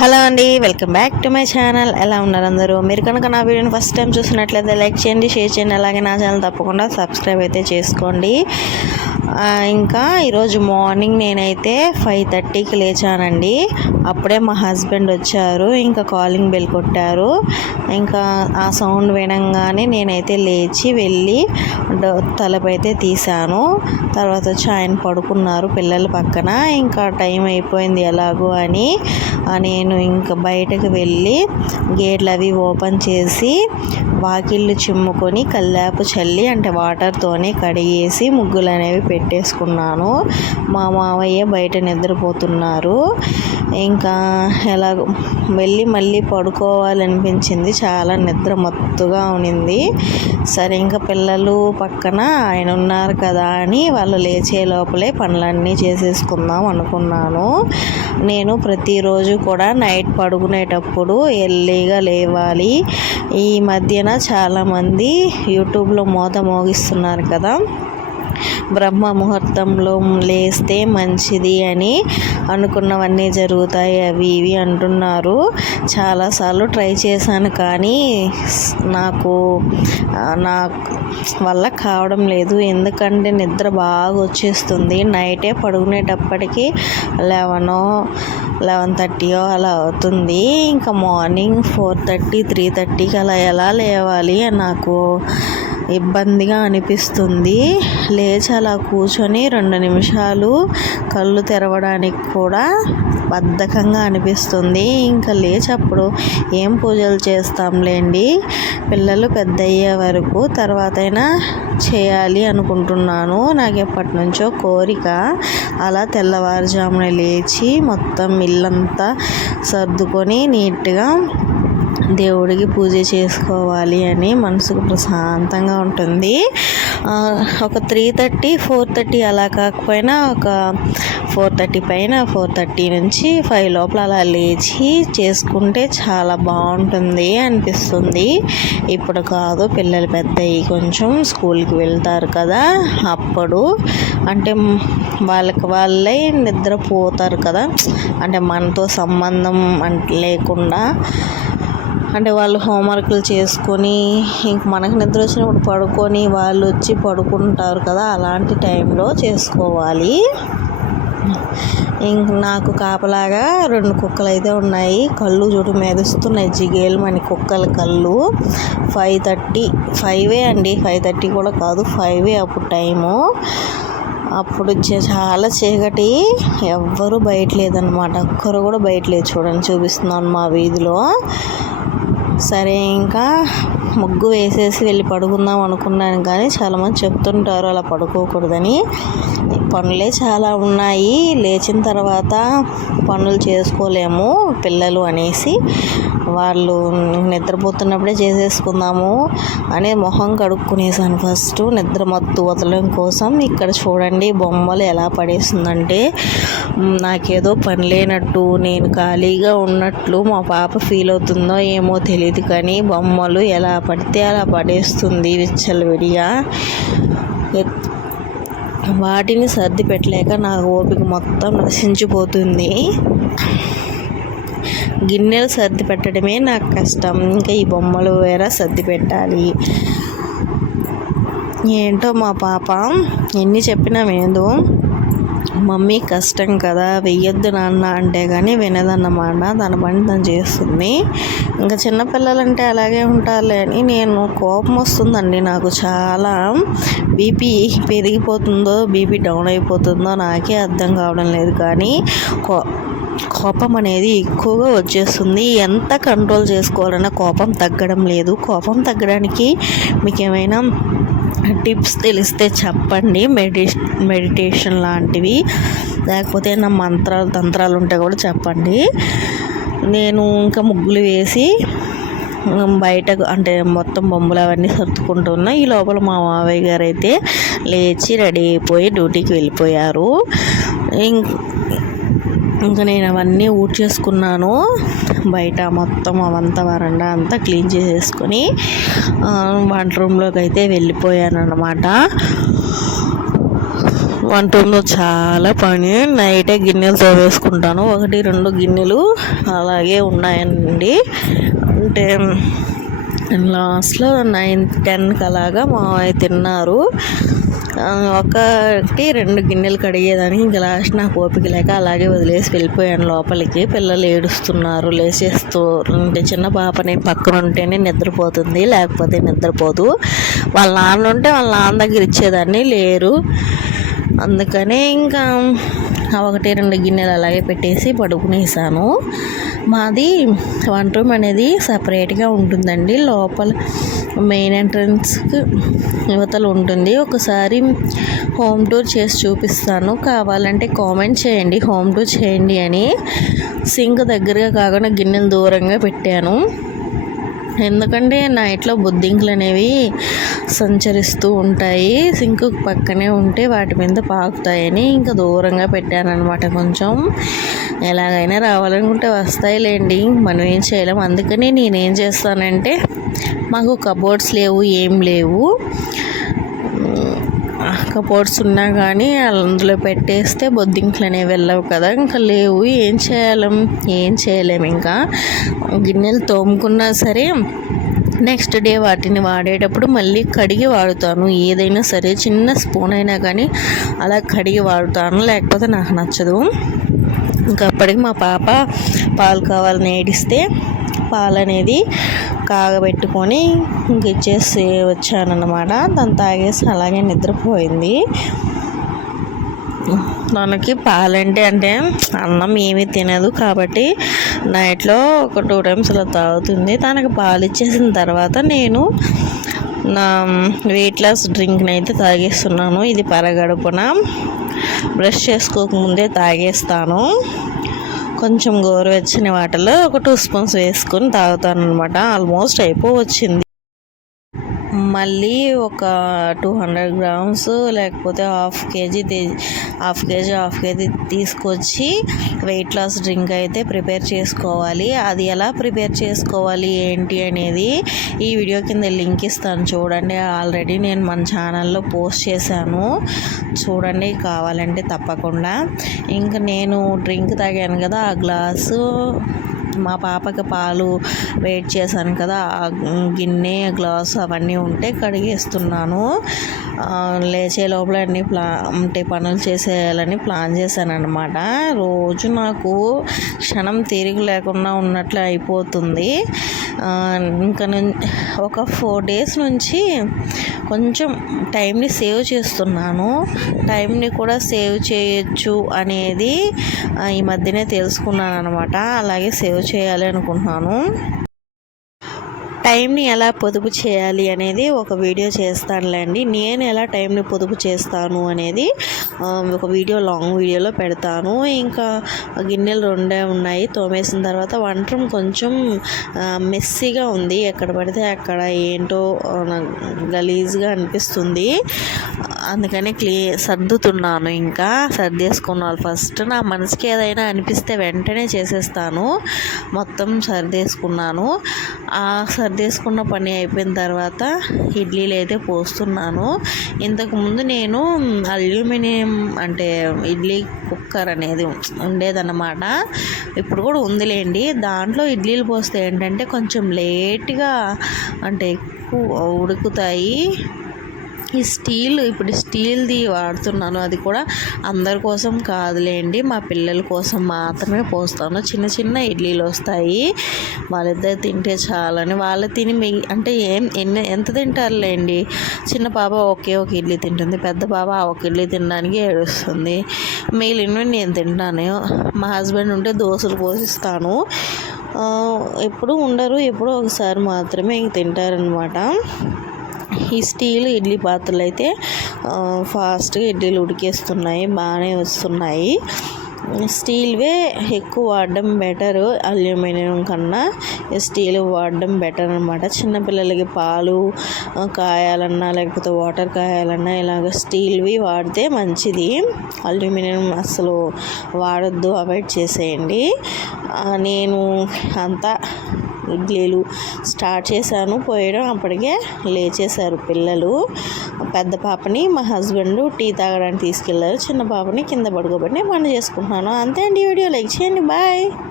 Hello అండి, welcome back to my channel. ఎలా ఉన్నారు అందరూ? మీరు కనుక నా వీడియోని ఫస్ట్ టైం చూసినట్లయితే లైక్ చేయండి, షేర్ చేయండి, అలాగే నా ఛానల్ తప్పకుండా సబ్స్క్రైబ్ అయితే చేసుకోండి. ఇంకా ఈరోజు మార్నింగ్ నేనైతే 5:30కి లేచానండి. అప్పుడే మా హస్బెండ్ వచ్చారు, ఇంకా కాలింగ్ బెల్ కొట్టారు. ఇంకా ఆ సౌండ్ వినంగానే నేనైతే లేచి వెళ్ళి తలుపైతే తీశాను. తర్వాత వచ్చి ఆయన పడుకున్నారు పిల్లల పక్కన. ఇంకా టైం అయిపోయింది ఎలాగో అని నేను ఇంకా బయటకు వెళ్ళి గేట్లు అవి ఓపెన్ చేసి వాకిళ్ళు చిమ్ముకొని కల్లాపు చల్లి అంటే వాటర్తోనే కడిగేసి ముగ్గులు అనేవి పెట్టేసుకున్నాను. మా మావయ్య బయట నిద్రపోతున్నారు. ఇంకా ఎలా వెళ్ళి మళ్ళీ పడుకోవాలనిపించింది, చాలా నిద్ర మత్తుగా ఉనింది. సరే ఇంకా పిల్లలు పక్కన ఆయన ఉన్నారు కదా అని వాళ్ళు లేచే లోపలే పనులన్నీ చేసేసుకుందాం అనుకున్నాను. నేను ప్రతిరోజు కూడా నైట్ పడుకునేటప్పుడు ఎర్లీగా లేవాలి. ఈ మధ్యన చాలామంది యూట్యూబ్లో మోగిస్తున్నారు కదా, బ్రహ్మ ముహూర్తంలో లేస్తే మంచిది అని, అనుకున్నవన్నీ జరుగుతాయి అవి ఇవి అంటున్నారు. చాలాసార్లు ట్రై చేశాను కానీ నాకు వల్ల కావడం లేదు. ఎందుకంటే నిద్ర బాగా వచ్చేస్తుంది. నైటే పడుకునేటప్పటికి 11:30 అలా అవుతుంది. ఇంకా మార్నింగ్ 4:30 3:30కి అలా ఎలా లేవాలి నాకు ఇబ్బందిగా అనిపిస్తుంది. లేచి అలా కూర్చొని 2 నిమిషాలు కళ్ళు తెరవడానికి కూడా బద్ధకంగా అనిపిస్తుంది. ఇంకా లేచప్పుడు ఏం పూజలు చేస్తాంలేండి, పిల్లలు పెద్ద అయ్యే వరకు తర్వాతైనా చేయాలి అనుకుంటున్నాను. నాకు ఎప్పటి నుంచో కోరిక అలా తెల్లవారుజామున లేచి మొత్తం ఇల్లంతా సర్దుకొని నీట్గా దేవుడికి పూజ చేసుకోవాలి అని మనసుకు ప్రశాంతంగా ఉంటుంది. ఒక 3:30 4:30 అలా కాకపోయినా ఒక 4:30 పైన 4:30 నుంచి 5 లోపల అలా లేచి చేసుకుంటే చాలా బాగుంటుంది అనిపిస్తుంది. ఇప్పుడు కాదు, పిల్లలు పెద్దయి కొంచెం స్కూల్కి వెళ్తారు కదా, అప్పుడు అంటే వాళ్ళే నిద్రపోతారు కదా, అంటే మనతో సంబంధం లేకుండా, అంటే వాళ్ళు హోంవర్క్లు చేసుకొని ఇంక మనకు నిద్ర వచ్చినప్పుడు పడుకొని వాళ్ళు వచ్చి పడుకుంటారు కదా, అలాంటి టైంలో చేసుకోవాలి. ఇంక నాకు కాపలాగా 2 కుక్కలు అయితే ఉన్నాయి. కళ్ళు చూడు మెరుస్తున్నాయి, జిగేలు కుక్కల కళ్ళు. 5:30 అండి, 5:30 కూడా కాదు, 5 అప్పుడు టైము. అప్పుడు చాలా చీకటి, ఎవ్వరూ బయట లేదనమాట, ఒక్కరు కూడా బయట లేదు. చూడండి, చూపిస్తున్నాను మా వీధిలో. సరే ఇంకా ముగ్గు వేసేసి వెళ్ళి పడుకుందాం అనుకున్నాను కానీ చాలామంది చెప్తుంటారు అలా పడుకోకూడదని. పనులే చాలా ఉన్నాయి, లేచిన తర్వాత పనులు చేసుకోలేము పిల్లలు అనేసి వాళ్ళు నిద్రపోతున్నప్పుడే చేసేసుకుందాము అని మొహం కడుక్కునేసాను ఫస్ట్, నిద్ర మత్తు వదలడం కోసం. ఇక్కడ చూడండి బొమ్మలు ఎలా పడేస్తుందంటే, నాకేదో పని లేనట్టు నేను ఖాళీగా ఉన్నట్లు మా పాప ఫీల్ అవుతుందో ఏమో తెలియదు కానీ బొమ్మలు ఎలా పడితే అలా పడేస్తుంది విచ్చలవిడిగా. వాటిని సర్ది పెట్టలేక నా ఓపిక మొత్తం నశించిపోతుంది. గిన్నెలు సర్ది పెట్టడమే నాకు కష్టం, ఇంకా ఈ బొమ్మలు వేరే సర్ది పెట్టాలి. ఏంటో మా పాప ఎన్ని చెప్పినా వినదు. మమ్మీ కష్టం కదా, వెయ్యొద్దు నాన్న అంటే కానీ వినదన్నమాట, తన పని తను చేస్తుంది. ఇంకా చిన్నపిల్లలంటే అలాగే ఉంటారులే అని నేను కోపం వస్తుందండి నాకు చాలా. బీపీ పెరిగిపోతుందో బీపీ డౌన్ అయిపోతుందో నాకే అర్థం కావడం లేదు, కానీ కోపం అనేది ఎక్కువగా వచ్చేస్తుంది. ఎంత కంట్రోల్ చేసుకోవాలన్నా కోపం తగ్గడం లేదు. కోపం తగ్గడానికి మీకు ఏమైనా టిప్స్ తెలిస్తే చెప్పండి, మెడిటేషన్ లాంటివి, లేకపోతే నా తంత్రాలు ఉంటే కూడా చెప్పండి. నేను ఇంకా ముగ్గులు వేసి బయటకు అంటే మొత్తం బొమ్మలు అవన్నీ సర్దుకుంటున్నా. ఈ లోపల మా మావయ్య గారు అయితే లేచి రెడీ అయిపోయి డ్యూటీకి వెళ్ళిపోయారు. ఇంకా నేను అవన్నీ ఊడ్చేసుకున్నాను. బయట మొత్తం అవంతా వరండా అంతా క్లీన్ చేసేసుకొని వంట రూమ్లోకి అయితే వెళ్ళిపోయాను అన్నమాట. వంట రూమ్లో చాలా పని. నైటే గిన్నెలు తోవేసుకుంటాను. 1-2 గిన్నెలు అలాగే ఉన్నాయండి. అంటే లాస్ట్లో 9-10కి అలాగా మావయ్య తిన్నారు. 1-2 గిన్నెలు కడిగేదానికి ఇంకా లాస్ట్ నాకు ఓపిక లేక అలాగే వదిలేసి వెళ్ళిపోయాను లోపలికి. పిల్లలు ఏడుస్తున్నారు, లేచేస్తూ. అంటే చిన్న పాప నేను పక్కన ఉంటేనే నిద్రపోతుంది, లేకపోతే నిద్రపోదు. వాళ్ళ నాన్న ఉంటే వాళ్ళ నాన్న దగ్గర ఇచ్చేదాన్ని, లేరు. అందుకనే ఇంకా 1-2 గిన్నెలు అలాగే పెట్టేసి పడుకునేసాను. మాది వంట రూమ్ అనేది సపరేట్గా ఉంటుందండి. లోపల మెయిన్ ఎంట్రన్స్కి యువతలు ఉంటుంది. ఒకసారి హోమ్ టూర్ చేసి చూపిస్తాను, కావాలంటే కామెంట్ చేయండి హోమ్ టూర్ చేయండి అని. సింక్ దగ్గరగా కాకుండా గిన్నెలు దూరంగా పెట్టాను. ఎందుకంటే నైట్లో బొద్దింకలు అనేవి సంచరిస్తూ ఉంటాయి. సింక్ పక్కనే ఉంటే వాటి మీద పాకుతాయని ఇంకా దూరంగా పెట్టాను అనమాట. కొంచెం ఎలాగైనా రావాలనుకుంటే వస్తాయిలేండి, మనం ఏం చేయలేం. అందుకని నేనేం చేస్తానంటే, మాకు కబోర్డ్స్ లేవు, ఏం లేవు. కబోర్డ్స్ ఉన్నా కానీ అందులో పెట్టేస్తే బొద్దింకలు అనేవి వెళ్ళవు కదా, ఇంకా లేవు. ఏం చేయలేము. ఇంకా గిన్నెలు తోముకున్నా సరే నెక్స్ట్ డే వాటిని వాడేటప్పుడు మళ్ళీ కడిగి వాడుతాను. ఏదైనా సరే చిన్న స్పూన్ అయినా కానీ అలా కడిగి వాడుతాను, లేకపోతే నాకు నచ్చదు. ఇంకా అప్పటికి మా పాప పాలు కావాలని ఏడిస్తే పాలు అనేది కాగబెట్టుకొని ఇంక ఇచ్చేసి వచ్చానన్నమాట. దాన్ని తాగేసి అలాగే నిద్రపోయింది. మనకి పాలంటే అంటే అన్నం ఏమీ తినదు కాబట్టి నైట్లో 2 టైమ్స్ అలా తాగుతుంది. తనకు పాలు ఇచ్చేసిన తర్వాత నేను నా వెయిట్ లాస్ డ్రింక్ని అయితే తాగేస్తున్నాను. ఇది పరగడుపున బ్రష్ చేసుకోకముందే తాగేస్తాను. కొంచెం గోరువెచ్చని వాటర్లో 2 స్పూన్స్ వేసుకొని తాగుతాను అనమాట. ఆల్మోస్ట్ అయిపోవచ్చింది. మళ్ళీ ఒక 200 గ్రామ్స్ లేకపోతే హాఫ్ కేజీ తీసుకొచ్చి వెయిట్ లాస్ డ్రింక్ అయితే ప్రిపేర్ చేసుకోవాలి. అది ఎలా ప్రిపేర్ చేసుకోవాలి ఏంటి అనేది ఈ వీడియో కింద లింక్ ఇస్తాను, చూడండి. ఆల్రెడీ నేను మన ఛానల్లో పోస్ట్ చేశాను, చూడండి కావాలంటే తప్పకుండా. ఇంకా నేను డ్రింక్ తాగాను కదా, ఆ గ్లాసు మా పాపకి పాలు వెయిట్ చేశాను కదా, ఆ గిన్నె గ్లాసు అవన్నీ ఉంటే కడిగేస్తున్నాను. లేచే లోపల అన్ని అంటే పనులు చేసేయాలని ప్లాన్ చేశాను అనమాట. రోజు నాకు క్షణం తీరిక లేకుండా ఉన్నట్లు అయిపోతుంది. ఇంకా ఒక 4 డేస్ నుంచి కొంచెం టైంని సేవ్ చేస్తున్నాను. టైంని కూడా సేవ్ చేయొచ్చు అనేది ఈ మధ్యనే తెలుసుకున్నాను అనమాట. అలాగే సేవ్ చేయాలి అనుకుంటున్నాను. టైంని ఎలా పొదుపు చేయాలి అనేది ఒక వీడియో చేస్తానులేండి. నేను ఎలా టైంని పొదుపు చేస్తాను అనేది ఒక లాంగ్ వీడియోలో పెడతాను. ఇంకా గిన్నెలు 2 ఉన్నాయి. తోమేసిన తర్వాత వంట రూమ్ కొంచెం మెస్సీగా ఉంది. ఎక్కడ పడితే అక్కడ ఏంటో గలీజ్గా అనిపిస్తుంది. అందుకని సర్దుతున్నాను. ఇంకా సర్దేసుకున్నాను. ఫస్ట్ నా మనసుకి ఏదైనా అనిపిస్తే వెంటనే చేసేస్తాను. మొత్తం సర్దేసుకున్నాను. ఆ సర్దేసుకున్న పని అయిపోయిన తర్వాత ఇడ్లీలు అయితే పోస్తున్నాను. ఇంతకుముందు నేను అల్యూమినియం అంటే ఇడ్లీ కుక్కర్ అనేది ఉండేదన్నమాట. ఇప్పుడు కూడా ఉందిలేండి. దాంట్లో ఇడ్లీలు పోస్తే ఏంటంటే కొంచెం లేట్గా అంటే ఎక్కువ ఉడుకుతాయి. ఇప్పుడు స్టీల్ది వాడుతున్నాను. అది కూడా అందరి కోసం కాదులేండి, మా పిల్లల కోసం మాత్రమే పోస్తాను. చిన్న ఇడ్లీలు వస్తాయి, వాళ్ళిద్దరు తింటే చాలని. వాళ్ళు తిని అంటే ఎంత తింటారులేండి. చిన్న పాప ఒక ఇడ్లీ తింటుంది, పెద్ద పాప ఒక ఇడ్లీ తినడానికి ఏడుస్తుంది. మిగిలినవి నేను తింటాను. మా హస్బెండ్ ఉంటే దోశలు పోసిస్తాను. ఎప్పుడు ఉండరు, ఎప్పుడో ఒకసారి మాత్రమే తింటారనమాట. ఈ స్టీల్ ఇడ్లీ పాత్రలు అయితే ఫాస్ట్గా ఇడ్లీలు ఉడికేస్తున్నాయి, బాగానే వస్తున్నాయి. స్టీల్వే ఎక్కువ వాడడం బెటరు, అల్యూమినియం కన్నా స్టీల్ వాడడం బెటర్ అనమాట. చిన్నపిల్లలకి పాలు కాయాలన్నా లేకపోతే వాటర్ కాయాలన్నా ఇలాగ స్టీల్వి వాడితే మంచిది. అల్యూమినియం అసలు వాడొద్దు, అవాయిడ్ చేసేయండి. నేను అంతా ఇడ్లీలు స్టార్ట్ చేశాను పోయడం. అప్పటికే లేచేశారు పిల్లలు. పెద్ద పాపని మా హస్బెండ్ టీ తాగడానికి తీసుకెళ్లారు. చిన్న పాపని కింద పడుకోబెట్టి నేను పని చేసుకుంటున్నాను. అంతే అండి. ఈ వీడియో లైక్ చేయండి. బాయ్.